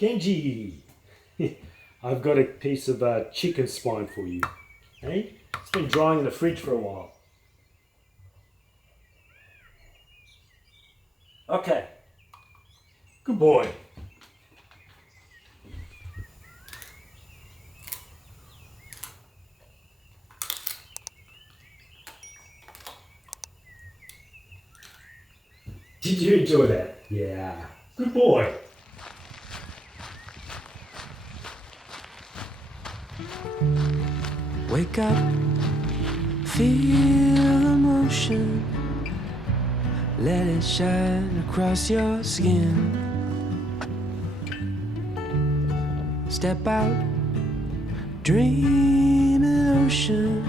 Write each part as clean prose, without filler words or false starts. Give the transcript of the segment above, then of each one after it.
Kenji, I've got a piece of chicken spine for you. Hey, it's been drying in the fridge for a while. Okay, good boy. Did you enjoy that? Yeah, good boy. Wake up, feel emotion, let it shine across your skin. Step out, dream an ocean,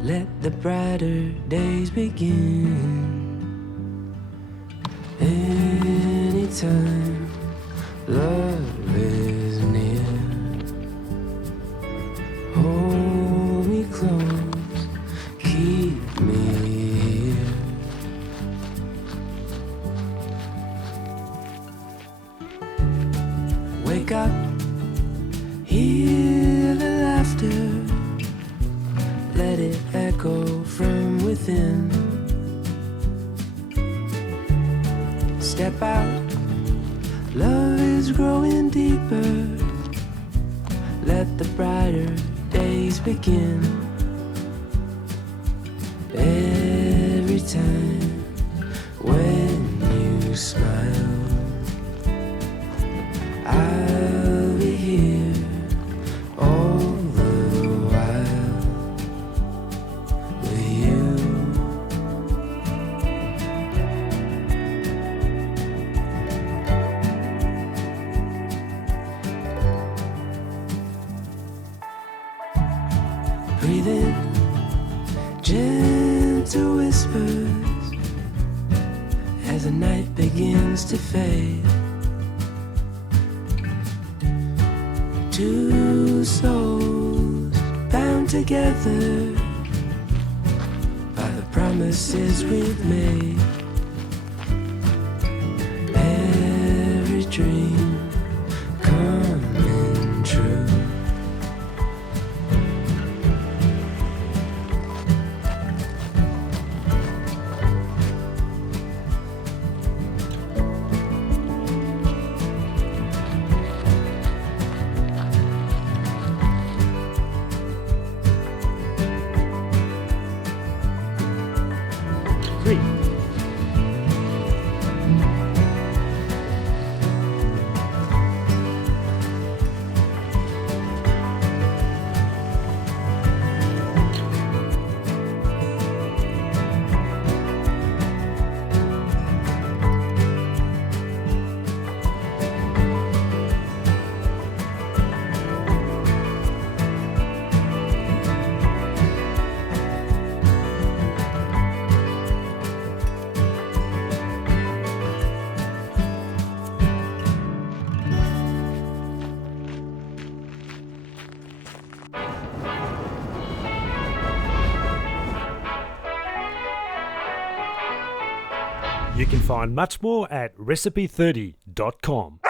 let the brighter days begin. Anytime love is near, hold me close, keep me here. Wake up, hear the laughter, let it echo from within. Step out, love is growing deeper, let the brighter days begin. Every time when you smile, I'll be here all the while with you. Breathe in gentle whispers as the night begins to fade. Two souls bound together by the promises we've made. Every dream coming true. Three. You can find much more at recipe30.com.